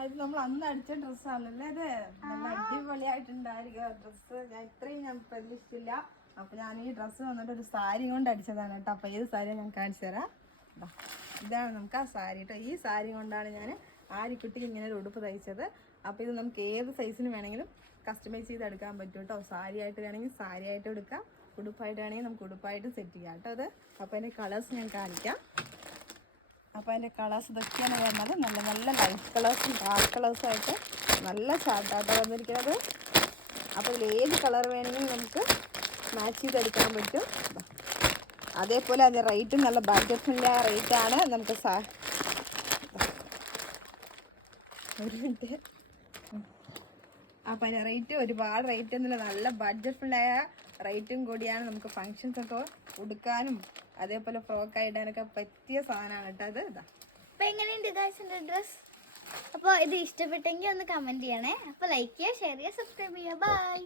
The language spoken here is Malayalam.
അത് നമ്മൾ അന്ന് അടിച്ച ഡ്രസ്സാണല്ലേ അത്. നല്ല അടിപൊളിയായിട്ടുണ്ടായിരിക്കും ഡ്രസ്സ്. ഞാൻ പ്രതീക്ഷിച്ചില്ല. അപ്പൊ ഞാൻ ഈ ഡ്രസ്സ് വന്നിട്ട് ഒരു സാരി കൊണ്ട് അടിച്ചതാണ് കേട്ടോ. അപ്പൊ ഏത് സാരിയാണ് ഞാൻ കാണിച്ചു തരാം. ഇതാണ് നമുക്ക് ആ സാരി കേട്ടോ. ഈ സാരി കൊണ്ടാണ് ഞാൻ ആര്യക്കുട്ടിക്ക് ഇങ്ങനെ ഒരു ഉടുപ്പ് തയ്ച്ചത്. അപ്പൊ ഇത് നമുക്ക് ഏത് സൈസിന് വേണമെങ്കിലും കസ്റ്റമൈസ് ചെയ്ത് എടുക്കാൻ പറ്റും കേട്ടോ. സാരി ആയിട്ട് വേണമെങ്കിൽ സാരി ആയിട്ട് എടുക്കാം, ഉടുപ്പായിട്ട് വേണമെങ്കിൽ നമുക്ക് ഉടുപ്പായിട്ട് സെറ്റ് ചെയ്യാം കേട്ടോ അത്. അപ്പോൾ അതിൻ്റെ കളേഴ്സ് ഞാൻ കാണിക്കാം. അപ്പോൾ അതിൻ്റെ കളേഴ്സ് ഇതൊക്കെയാണ് വരുന്നത്. നല്ല നല്ല ലൈറ്റ് കളേഴ്സും ഡാർക്ക് കളേഴ്സും ആയിട്ട് നല്ല ചാർട്ടാട്ടോ വന്നിരിക്കുന്നത്. അപ്പോൾ ഇതിൽ ഏത് കളർ വേണമെങ്കിലും നമുക്ക് മാച്ച് ചെയ്തെടുക്കാൻ പറ്റും. അതേപോലെ അതിൻ്റെ റേറ്റും നല്ല ബഡ്ജറ്റിൻ്റെ റേറ്റാണ്. നമുക്ക് ഒരു മിനിറ്റ്. അപ്പം അതിൻ്റെ റേറ്റ് ഒരുപാട് റേറ്റ് ഒന്നുമില്ല, നല്ല ബഡ്ജറ്റ്ഫുള്ളായ റേറ്റും കൂടിയാണ്. നമുക്ക് ഫങ്ഷൻസൊക്കെ ഉടുക്കാനും അതേപോലെ ഫ്രോക്ക് ഇടാനൊക്കെ പറ്റിയ സാധനമാണ് കേട്ടോ അത്. ഇതാ അപ്പം എങ്ങനെയുണ്ട് ഗായ്സിൻ്റെ ഡ്രസ്? അപ്പോൾ ഇത് ഇഷ്ടപ്പെട്ടെങ്കിൽ ഒന്ന് കമൻറ്റ് ചെയ്യണേ. അപ്പോൾ ലൈക്ക് ചെയ്യുക, ഷെയർ ചെയ്യുക, സബ്സ്ക്രൈബ് ചെയ്യുക. ബൈ.